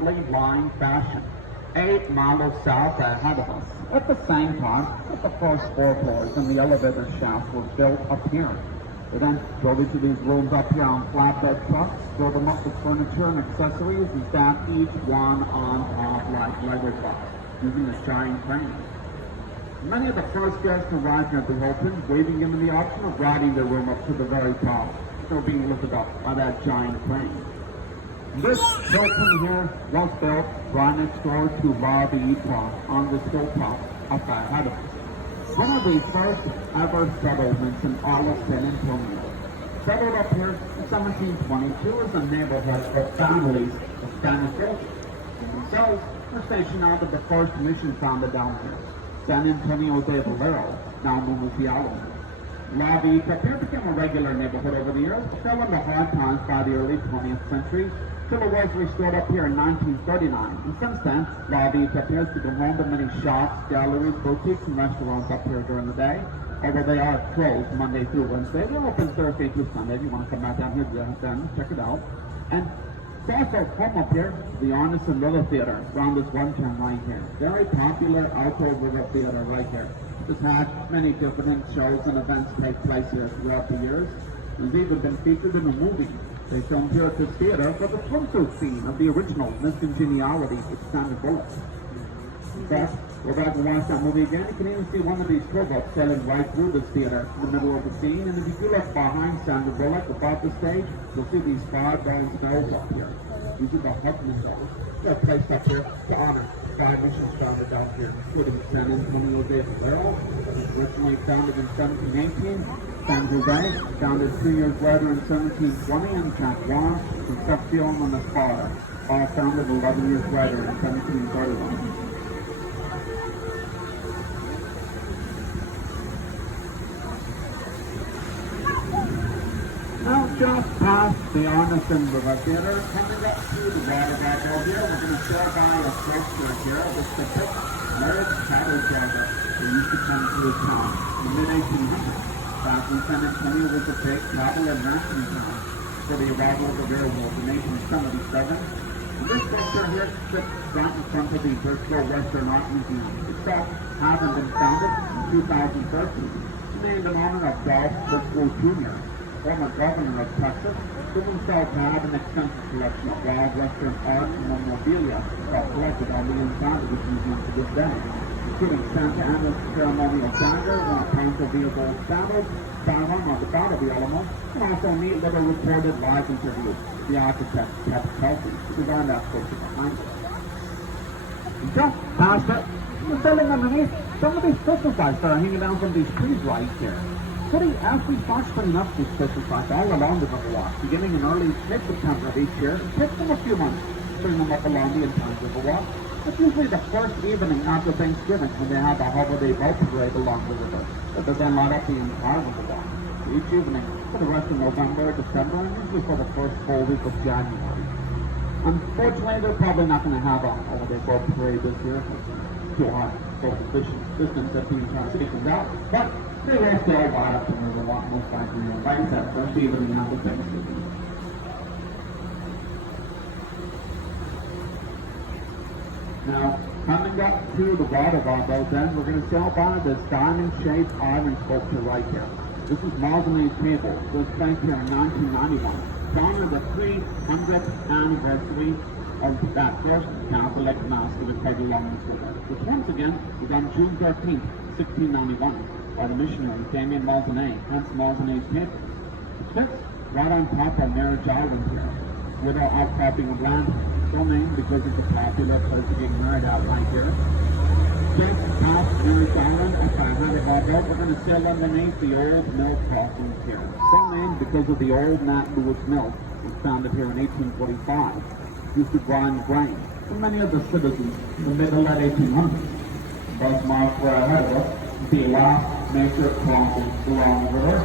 line fashion. 8 miles south ahead of us. At the same time, the first 4 floors and the elevator shaft were built up here. They then drove into these rooms up here on flatbed trucks, filled them up with furniture and accessories, and stacked each one on top like Lego blocks, using this giant crane. Many of the first guests arrived at the Hilton, waving them the option of riding their room up to the very top. Still being lifted up by that giant crane. This Hilton here was built right next door to La Jibarita on this hilltop up ahead of us. One of the first ever settlements in all of San Antonio. Settled up here in 1722 as a neighborhood for families of Spanish soldiers. Themselves were stationed out of the first mission founded down here, San Antonio de Valero, now known as the Alamo. La Jibarita here became a regular neighborhood over the years, fell into hard times by the early 20th century, till it was restored up here in 1939. And since then, La Jibarita appears to become home to many shops, galleries, boutiques, and restaurants up here during the day. Although they are closed Monday through Wednesday, they're open Thursday through Sunday. If you want to come back down here, then check it out. And it's also home up here, the Honest and River Theater, around this one town right here. Very popular outdoor river theater right here. It's had many different shows and events take place here throughout the years. It's even been featured in a movie they filmed here at this theater for the swimsuit scene of the original Miss Congeniality with Sandra Bullock. In fact, go back and watch that movie again, you can even see one of these tour boats sailing right through this theater in the middle of the scene. And if you look behind Sandra Bullock above the stage, you'll see these 5 bronze bells up here. These are the Hudson bells. They're placed up here to honor 5 missions founded down here, including San Antonio de Valero, which was originally founded in 1718. San Jose, founded 2 years later in 1720, and San Juan, Concepcion, and Esparta, all founded 11 years later in 1731. Now just past the Honest and River Theater, coming up to the water bottle here, we're going to show by a structure here, which depicts marriage cattle gather that used to come to the town in the mid-1800s. Back when San Antonio was a big travel and nursing town for the arrival of the railroad in 1877. And this picture here sits right in front of the virtual Western Art Museum. Itself having been founded in 2013, named in honor of Dolph Driscoll Jr., former governor of Texas, who himself had an extensive collection of wild Western art and memorabilia collected on the inside of this museum to this day, including Santa Anna's ceremonial dagger, one of Ponce Villa's saddles, firearm on the Battle of the Alamo, and also a neat little recorded live interview with the architect, Kevin Kelsey, who designed that picture behind it. And just past it, we're sailing underneath some of these Christmas lights that are hanging down from these trees right here. City actually starts putting up these Christmas lights all along the Riverwalk, beginning in early mid-September of each year. It takes them a few months to bring them up along the entire Riverwalk. It's usually the first evening after Thanksgiving when they have a holiday boat parade along the river. But they then light up the entire Riverwalk each evening for the rest of November, December, and usually for the first full week of January. Unfortunately, they're probably not going to have a holiday boat parade this year. It's too hard for the distance that the entire city comes out. But they will still light up the Riverwalk most likely. Like I said, first evening after Thanksgiving. Now, coming up to the water bottle, then we're going to sail by this diamond-shaped iron sculpture right here. This is Mausoleum's Table. It was placed here in 1991 to honor the 300th anniversary of that first Catholic Mass that was held along this river, which once again was on June 13th, 1691, by the missionary Damien Mausoleum, hence Mausoleum's Table. It sits right on top of Marriage Island here, with our outcropping of land, so named because it's a popular place to get married out right here. Just past Marriage Island, as I had it all built, we're going to sail underneath the old mill crossings here. So named because of the old Nat Lewis Mill, which was founded here in 1845. Used to grind grain for many of the citizens in the mid to late 1800s. Those miles were ahead of us, the last major crossing along the river,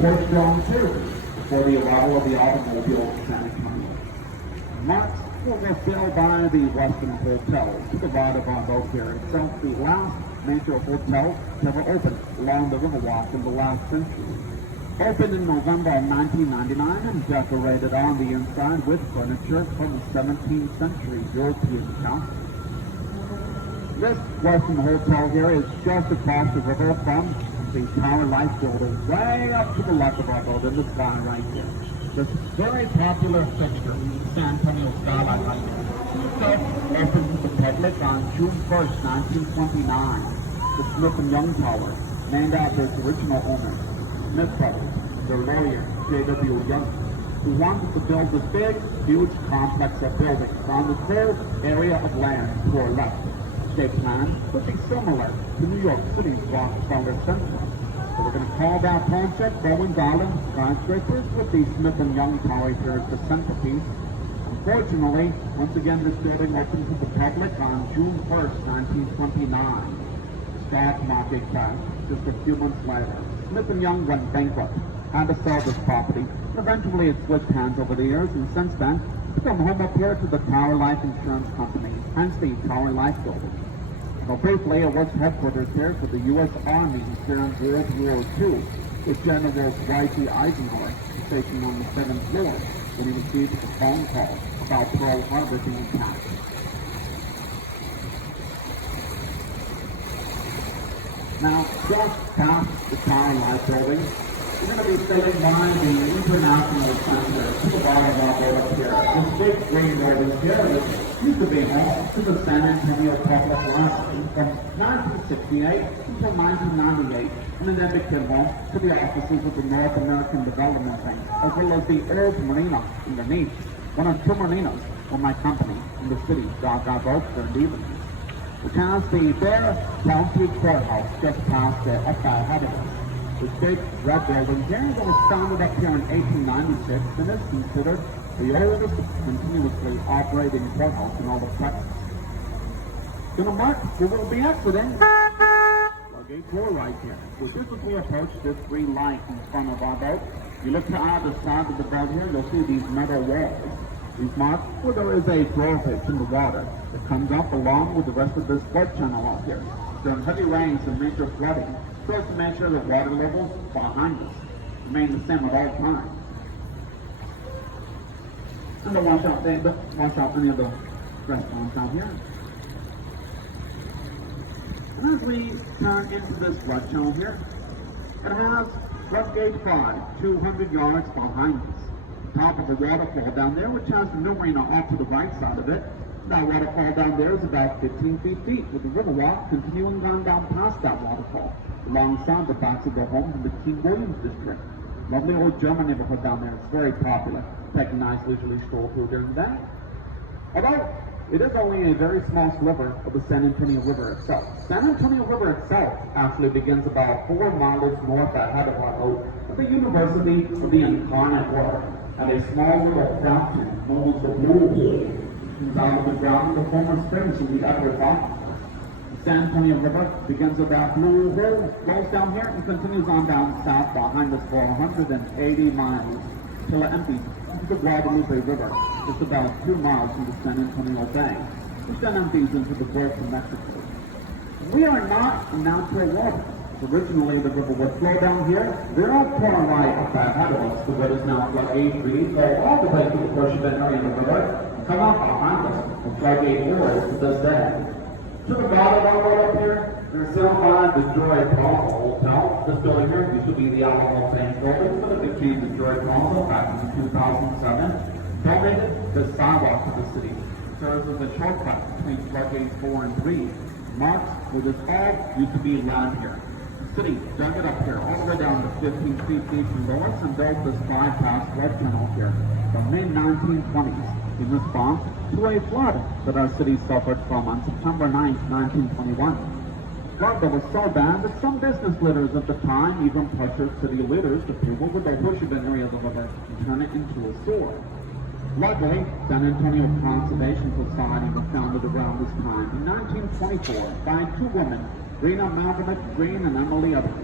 were strong too, before the arrival of the automobile in San Antonio. Marks will sail by the Western Hotel to the right of our boat here. Itself the last major hotel to ever open along the Riverwalk in the last century. Opened in November of 1999 and decorated on the inside with furniture from the 17th century European council. This Western Hotel here is just across the river from the Tower Life building, way up to the left of our building, the sky right here. This very popular fixture in the San Antonio skyline right here. Opened to the public on June 1st, 1929. The Smith & Young Tower, named after its original owners, Smith Brothers, their lawyer, J.W. Young, who wanted to build this big, huge complex of buildings on the whole area of land to our left. State plan would be similar to New York City's Rockefeller Center. So we're going to call that project Bowens Island skyscrapers with the Smith & Young Tower here as the centerpiece. Unfortunately, once again, this building opened to the public on June 1st, 1929. Stock market crash just a few months later. Smith & Young went bankrupt, had to sell this property, and eventually it switched hands over the years, and since then, it's come home up here to the Tower Life Insurance Company, hence the Tower Life building. Now, briefly, it was headquarters here for the U.S. Army during World War II, with General Dwight D. Eisenhower stationed on the 7th floor when he received a phone call about Pearl Harbor being attacked. Now, just past the Tower Life building, we're going to be sitting behind the International Center to the bottom of our up here. This big green building here used to be home to the San Antonio Public Library from 1968 until 1998, and then became home to the offices of the North American Development Bank, as well as the old marina underneath. One of two marinas for my company in the city, Gaga Boats and Evenings. Which has the Bear County Courthouse just past up ahead of us. This big red building here was founded up here in 1896 and is considered the oldest continuously operating courthouse in all of Texas. Gonna mark where we'll be exiting. Gate 4 right here. So just as we approach this green light in front of our boat, you look to either side of the boat here, you'll see these metal walls. These marks where there is a drawbridge in the water that comes up along with the rest of this flood channel out here. During heavy rains and major flooding, so as to make sure that water levels behind us remain the same at all times. And to watch out any of the restaurants out here. And as we turn into this flood channel here, it has floodgate 5, 200 yards behind us. Top of a waterfall down there, which has the new marina off to the right side of it. That waterfall down there is about 15 feet deep, with the river walk continuing on down past that waterfall, alongside the backs of the homes in the King Williams district. Lovely old German neighborhood down there. It's very popular. Take a nice leisurely stroll through during the day. Although it is only a very small sliver of the San Antonio River itself. San Antonio River itself actually begins about 4 miles north ahead of our boat at the University of the Incarnate Word, at a small little fountain known as the Blue Hole, which comes out of the ground of the former springs in the upper bottom. The San Antonio River begins at that Blue Hole, flows down here, and continues on down south behind us for 180 miles till it empties into the Guadalupe River, just about 2 miles from the San Antonio Bay, which then empties into the Gulf of Mexico. We are not in natural water. Originally, the river would flow down here. They're all pouring right up ahead of us. The river is now floodgate 3, so all the way to the Portuguese area of the river, and come up behind us, and floodgate 4 is to this day. To the bottom of our up here, there's still by the Joy Plaza Hotel. This building here used to be the Alamo Sand building, but it became the Joy Plaza back in 2007. Donated the sidewalk to the city. Serves as a shortcut between floodgates 4 and 3. Marks where this all used to be land here. City dug it up here all the way down to 15 feet deep in Lawrence and built this bypass flood channel here from the mid-1920s in response to a flood that our city suffered from on September 9, 1921. Flood that was so bad that some business leaders at the time even pressured city leaders to people with their worshiping areas of the river and turn it into a sewer. Luckily, San Antonio Conservation Society was founded around this time in 1924 by 2 women, Rena Malvern Green and Emily Evans,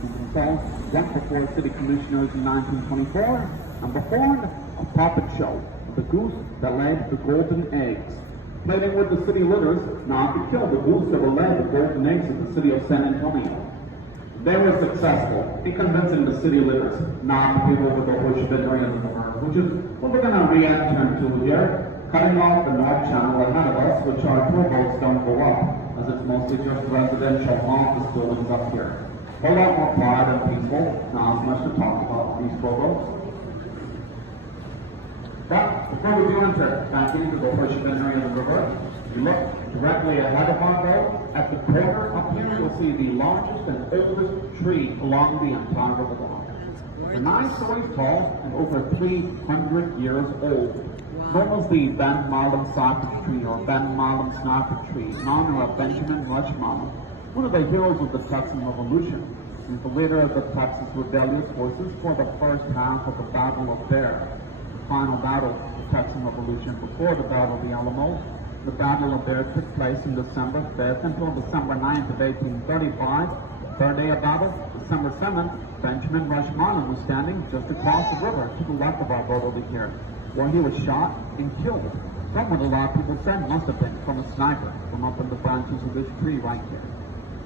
who themselves went before city commissioners in 1924 and performed a puppet show of the goose that laid the golden eggs, pleading with the city leaders not to kill the goose that will lay the golden eggs of the city of San Antonio. They were successful in convincing the city leaders not to pave over the Ocean area of the river, which is what we're going to re-enter into here, cutting off the north channel ahead of us, which our tour boats don't go up, as it's mostly just residential office buildings up here. A whole lot more quiet and peaceful, not as much to talk about these tour boats. But before we go back into the Ocean area of the river, you look directly ahead of our boat. At the corner up here, you'll see the largest and oldest tree along the entire river. They're 9 stories tall and over 300 years old. Known as the Ben Marlin Sausage Tree or Ben Marlin Sausage Tree, in honor of Benjamin Rush Marlin, one of the heroes of the Texan Revolution, and the leader of the Texas rebellious forces for the first half of the Battle of Bear, the final battle of the Texan Revolution before the Battle of the Alamo. The Battle of Bear took place on December 5th until December 9th of 1835. Third day of battle, December 7th, Benjamin Rush Marlin was standing just across the river to the left of our boat over here, where he was shot and killed from what a lot of people said must have been from a sniper from up in the branches of this tree right here.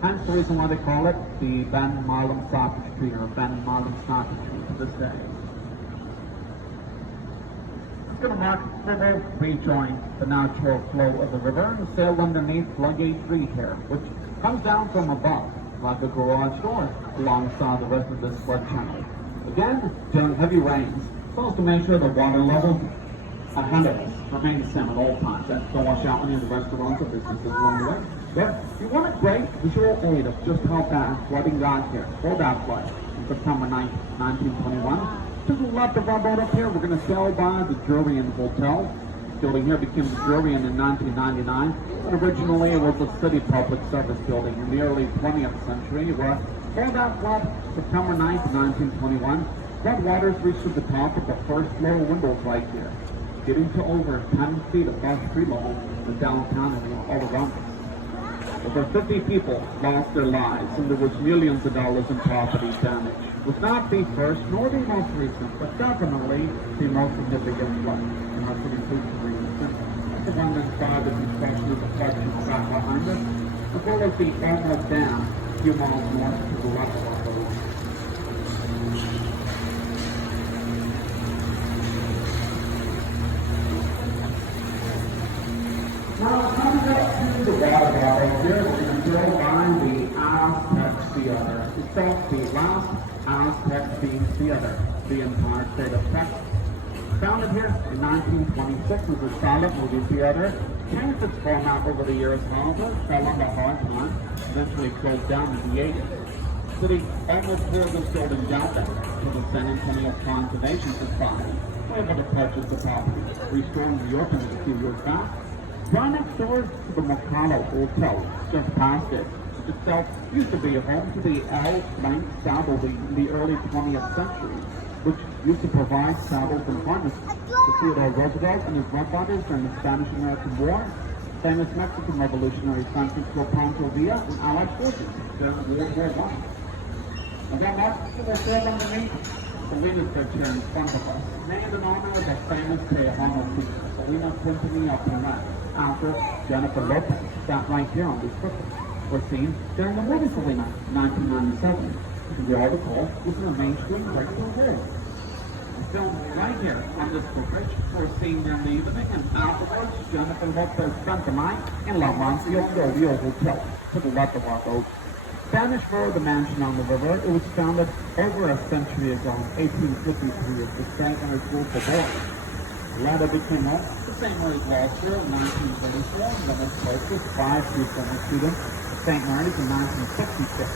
Hence the reason why they call it the Ben Marlin Sausage Tree or Ben Marlin Sausage Tree to this day. Going to mark river rejoin the natural flow of the river and sail underneath Floodgate 3 here, which comes down from above like a garage door alongside the rest of this flood channel. Again, during heavy rains, so as to make sure the water level ahead of us remains the same at all times. That's to wash out any of the restaurants or businesses along the way. But you want a great visual aid of just how bad flooding got here, or that flood, on September 9, 1921. To the left of our boat up here, we're going to sail by the Jurien Hotel. This building here became the Jurien in 1999. But originally it was a city public service building in the early 20th century where, for that flood, September 9, 1921, flood waters reached to the top of the first floor windows right here, getting to over 10 feet above street level in the downtown area all around us. Over 50 people lost their lives, and there was millions of dollars in property damage. It was not the first nor the most recent, but definitely the most significant flood in our city's history. That's the one that inspired the construction of the flood channel back behind us, as well as the Elmwood Dam a few miles north to the left of our road. Now, coming up to the water bottle here, we're going to go by the Aztec Theater. It's called the last Aztec themed theater, the entire state of Texas. Founded here in 1926 as a silent movie theater, changed its format over the years, however, fell under hard time, eventually closed down in the 80s. The city almost tore this building down to the San Antonio Conservation Society, were able to purchase the property, restoring the orphanage a few years back. Right next door to the Macalo Hotel, just past it, which itself used to be a home to the L-Blank Saddle in the early 20th century, which used to provide saddles and harnesses to Theodore Roosevelt and his grandfathers during the Spanish-American War, famous Mexican Revolutionary Francisco Pancho Villa, and Allied forces during World War I. And that marks the sail underneath Salinas Bridge here in front of us, named in honor of the famous Tejano teacher, Salinas Symphony of Perez, actress Jennifer Lopez, sat right here on this picture. Was seen during the movie Selena in 1997. As you all recall, this is a mainstream regular role. Filmed right here on this footage was seen during the evening, and afterwards, Jennifer Lopez spent the night in La Mancia del Rio Hotel to the left of our boat. Spanish for the mansion on the river, it was founded over a century ago in 1853 as the St. Mary's School for Boys. The latter became home to St. Mary's Law School in 1934, and then was closed with 5 former students at St. Mary's in 1966.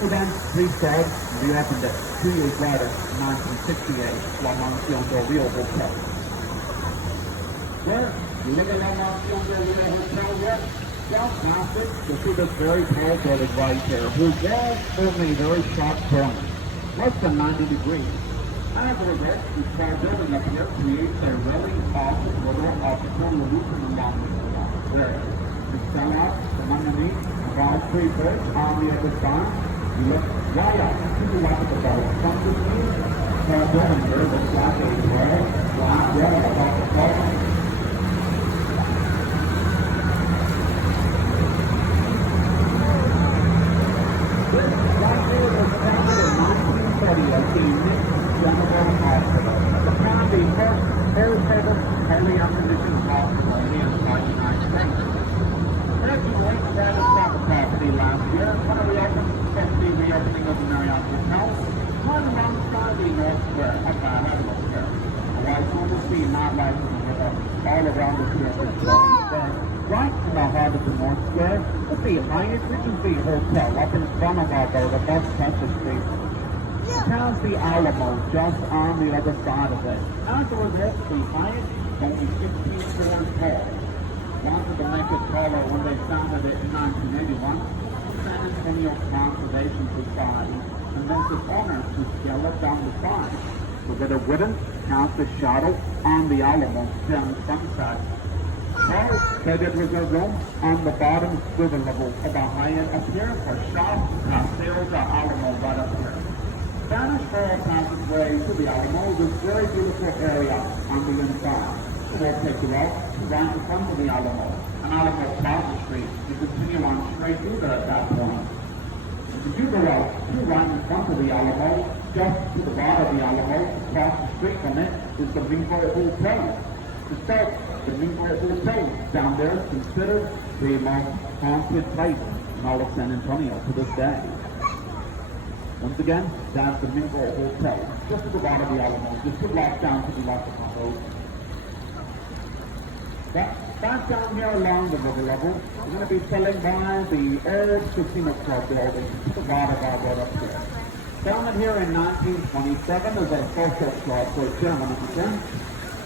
Who then restored and reopened it 2 years later in 1968, La Mansion del Rio Hotel. Where you look at La Mansion del Rio Hotel yet? Well, past it, you'll see this very tall building right here, whose walls form a very sharp corner, less than 90 degrees. As a result, this tall building up here creates a really awesome little optical illusion along the wall. There, you sell out from underneath the Wall Street Bridge on the other side. You look right up to the left of the boat. From this tall building here looks like a tall, black wall above the boat. This right here is the General Hospital, the first full-service, fully air-conditioned hospital in the entire United States. Originally, that was not the property last year, when it reopened, since the reopening of the Marriott Hotel, right alongside the North Square of the Medical Square. While it's on the sea, not licensed with us all around the campus along the way. Right in the heart of the North Square is the Hyatt Regency Hotel up in front of our boat above Spencer Street. It has the Alamo just on the other side of it. As a result, the Hyatt is only 15 floors tall. Wanted to make it taller when they founded it in 1981. San Antonio Conservation Society convinced its owners to scale it down the size so that it wouldn't cast a shadow on the Alamo during sunset. So, they did reserve room on the bottom swivel level of the Hyatt up here for shops, cocktails, or Alamo right up here. Spanish Trail passageway to the Alamo is a very beautiful area on the inside. We'll take you out right in front of the Alamo, an Alamo Plaza Street. You continue on straight through there at that point. If you go out right in front of the Alamo, just to the right of the Alamo, across the street from it, is the Mingo Hotel. To start, the Mingo Hotel down there is considered the most haunted place in all of San Antonio to this day. Once again, that's the Mingo Hotel, just to the right of the Alamo, just 2 blocks down to the left of the road. Back down here along the river level, we're going to be selling by the old Casino Club building to the right of our road up here. Founded here in 1927 as a social club for gentlemen and gents.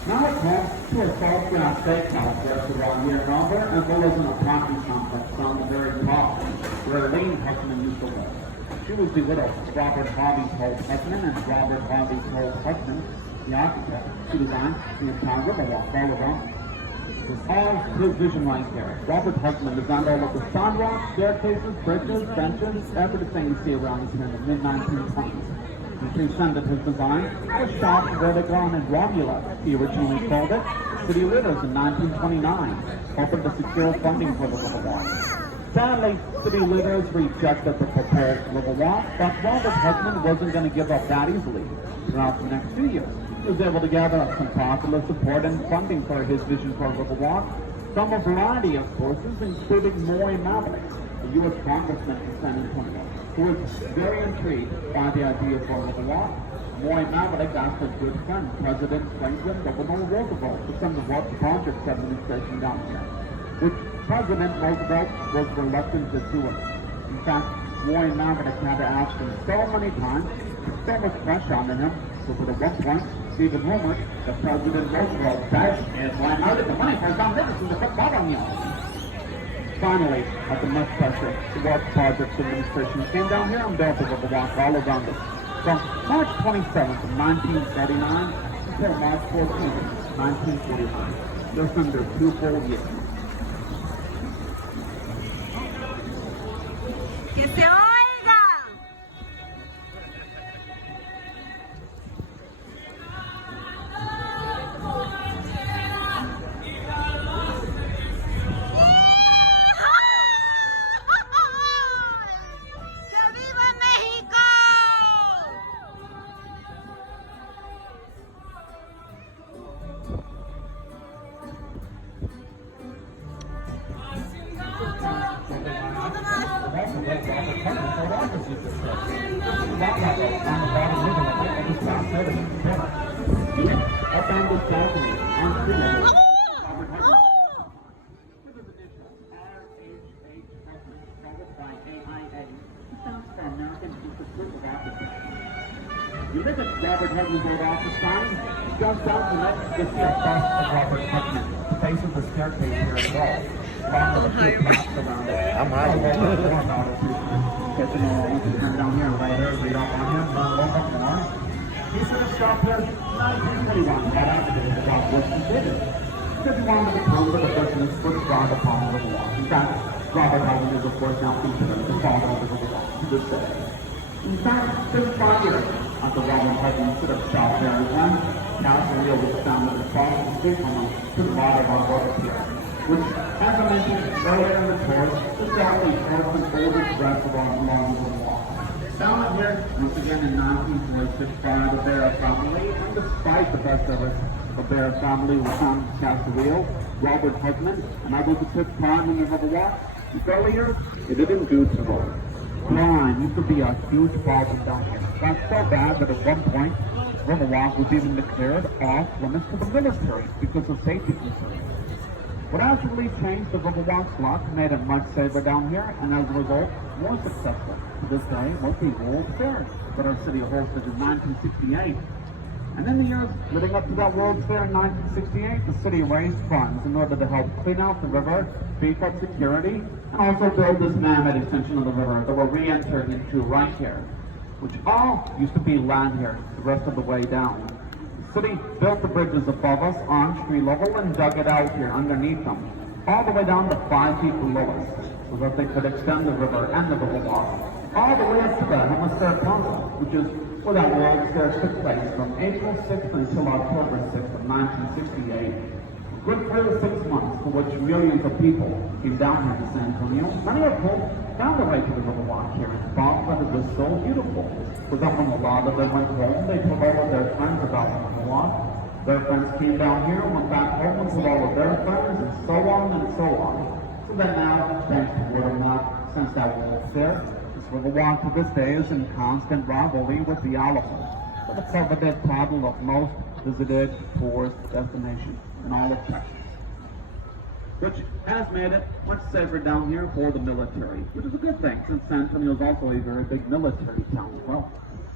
Now it's home to a Southbound Steakhouse restaurant here in Robert, as well as an apartment complex on the very top where Elaine Huckman used to live. She was the widow of Robert Harvey Toll Huckman, and Robert Harvey Toll Huckman, the architect, who designed the entire Riverwalk all around. It's all his vision right there. Robert Huckman designed all of the sidewalks, staircases, bridges, benches, everything you see around here in the mid-1920s. He transcended his design was shot in Vertigon and Romulus, he originally called it. City Leaders in 1929 opened to secure funding for the Riverwalk. Sadly, City Leaders rejected the proposed Riverwalk, but Robert Huckman wasn't going to give up that easily. Throughout the next few years, he was able to gather up some popular support and funding for his vision for Riverwalk from a variety of sources, including Maury Maverick, a U.S. congressman in San Antonio, who was very intrigued by the idea for Riverwalk. Maury Maverick asked his good friend, President Franklin Delano Roosevelt, to send the work project administration down here, which President Roosevelt was reluctant to do it. In fact, Maury Maverick had to ask him so many times, so much pressure on him, so that at one point, even rumored that President Roosevelt said, "If I know that the money for some citizens to put that on you." Finally, after much pressure, the Work Projects Administration came down here and built the Riverwalk all around us. From March 27th of 1939 until March 14th, 1941. Just under 2 full years. ¡Que se oiga! ¡Que viva México! Up on this balcony, on street level, You look at Robert Huckman's old office sign, just out the next, you'll see a bust of Robert Huckman, facing the staircase here as well. Along with a few plaques around it. I'm hiding. Get to know all this come down here later, read up on him, learn a little bit more. He should have stopped here in 1921, right after the job was completed. Because he wanted to become the business for the God upon the Riverwalk. In fact, Robert Huckman is of course now featured as the father of the Riverwalk to this day. In fact, just 5 years after Robert Huckman should have stopped there again, California was founded across the street from us to the right of our road here, which, as I mentioned earlier in the tour, is actually the first and oldest restaurant along the Riverwalk. Down in here, once again in 1946 by the Bear family, and despite the best of us, the Bear family was on Castawheel, Robert Husband, and others who took part in the Riverwalk. Earlier, it didn't do so well. Crime used to be a huge problem down here. Got so bad that at one point, Riverwalk was even declared off limits to the military because of safety concerns. What actually changed the Riverwalk's luck made it much safer down here, and as a result, more successful. To this day, was the World's Fair that our city hosted in 1968. And in the years leading up to that World's Fair in 1968, the city raised funds in order to help clean out the river, beef up security, and also build this man-made extension of the river that we're re-entering into right here, which all used to be land here the rest of the way down. The city built the bridges above us on street level and dug it out here underneath them, all the way down to 5 feet below us, so that they could extend the river and the Riverwalk all the way up to the Hemisphere Plaza, which is where that World's Fair took place from April 6th until October 6th of 1968. Good 36 months for which millions of people came down here to San Antonio, many of whom found their way to the Riverwalk here and thought that it was so beautiful. So that when a lot of them went home, they told all of their friends about the Riverwalk. Their friends came down here, went back home and told all of their friends, and so on and so on. So that now, thanks to word of mouth, since that World's Fair, this Riverwalk to this day is in constant rivalry with the Alamo, for the coveted title of most visited tourist destination in all of Texas, which has made it much safer down here for the military, which is a good thing since San Antonio is also a very big military town as well.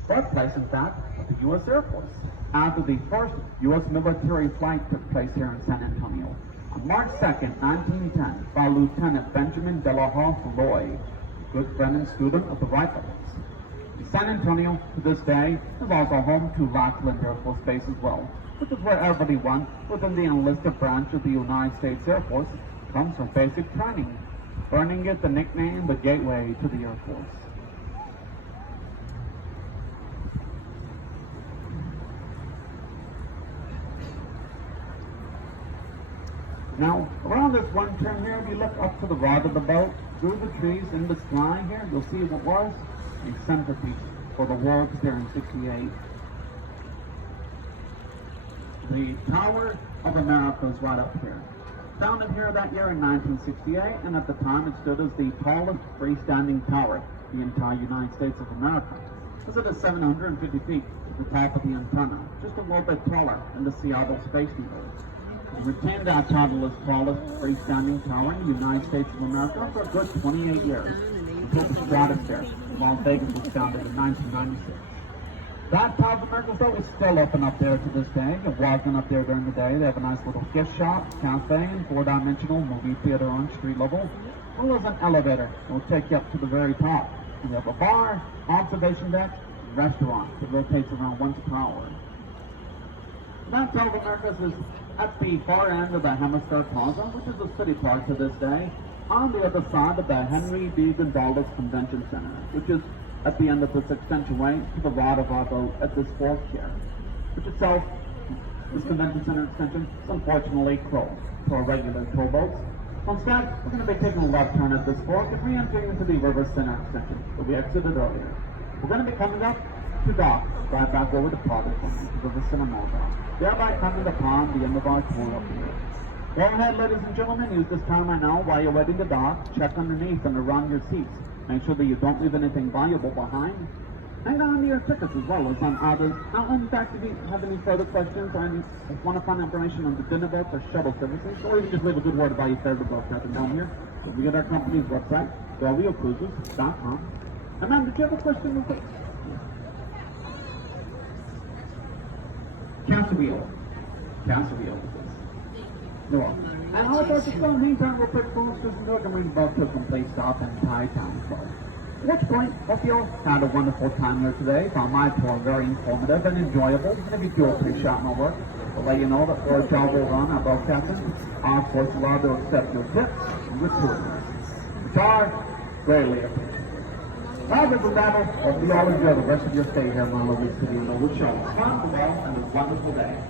Birthplace, in fact, of the U.S. Air Force. After the first U.S. military flight took place here in San Antonio, on March 2nd, 1910, by Lieutenant Benjamin De La Hoff Lloyd, a good friend and student of the Rifles. San Antonio, to this day, is also home to Lackland Air Force Base as well, which is where everyone within the enlisted branch of the United States Air Force comes from basic training, earning it the nickname the Gateway to the Air Force. Now, around this one turn here, if you look up to the right of the boat, through the trees in the sky here, you'll see what was a centerpiece for the World's Fair in '68. The Tower of America is right up here. Founded here that year in 1968, and at the time it stood as the tallest freestanding tower in the entire United States of America. This is at 750 feet at the top of the antenna, just a little bit taller than the Seattle Space Needle. It retained that title as tallest freestanding tower in the United States of America for a good 28 years, until the Stratosphere in Las Vegas was founded in 1996. That Tower of America, though, is still open up there to this day. If you're walking up there during the day, they have a nice little gift shop, cafe, and 4-dimensional movie theater on street level. Well, there's an elevator that will take you up to the very top. And you have a bar, observation deck, and restaurant that rotates around once per hour. That Tower of America is at the far end of the Hemisphere Plaza, which is a city park to this day, on the other side of the Henry B. Gonzalez Convention Center, which is at the end of this extension way to the right of our boat at this fork here, which itself, this convention center extension, is unfortunately closed to our regular tow boats. Instead, we're going to be taking a left turn at this fork and re-entering into the River Center extension that we exited earlier. We're going to be coming up to dock right back over the product from the River Center Mall, thereby coming upon the end of our tour up here. Go ahead, ladies and gentlemen, use this time right now while you're waiting to dock. Check underneath and around your seats. Make sure that you don't leave anything valuable behind. Hang on to your tickets as well as on others. Now, in fact, if you have any further questions or want to find information on the dinner boats or shuttle services, or even just leave a good word about your favorite boat captain down here, so we get our company's website, GoRioCruises.com. And ma'am, did you have a question real quick? Castawheel. No. And how about just in the meantime, real quick, folks, just enjoy the boat to a complete stop in Thai Town Club. At which point, hope you all had a wonderful time here today. Found my tour very informative and enjoyable. And if you do appreciate my work, I'll let you know that for a job well done, our boat captain are, of course, allowed to accept your tips and your tours, which are greatly appreciated. Other than that, I hope you all enjoy the rest of your stay here in my lovely city. And I wish you all a wonderful and a wonderful day.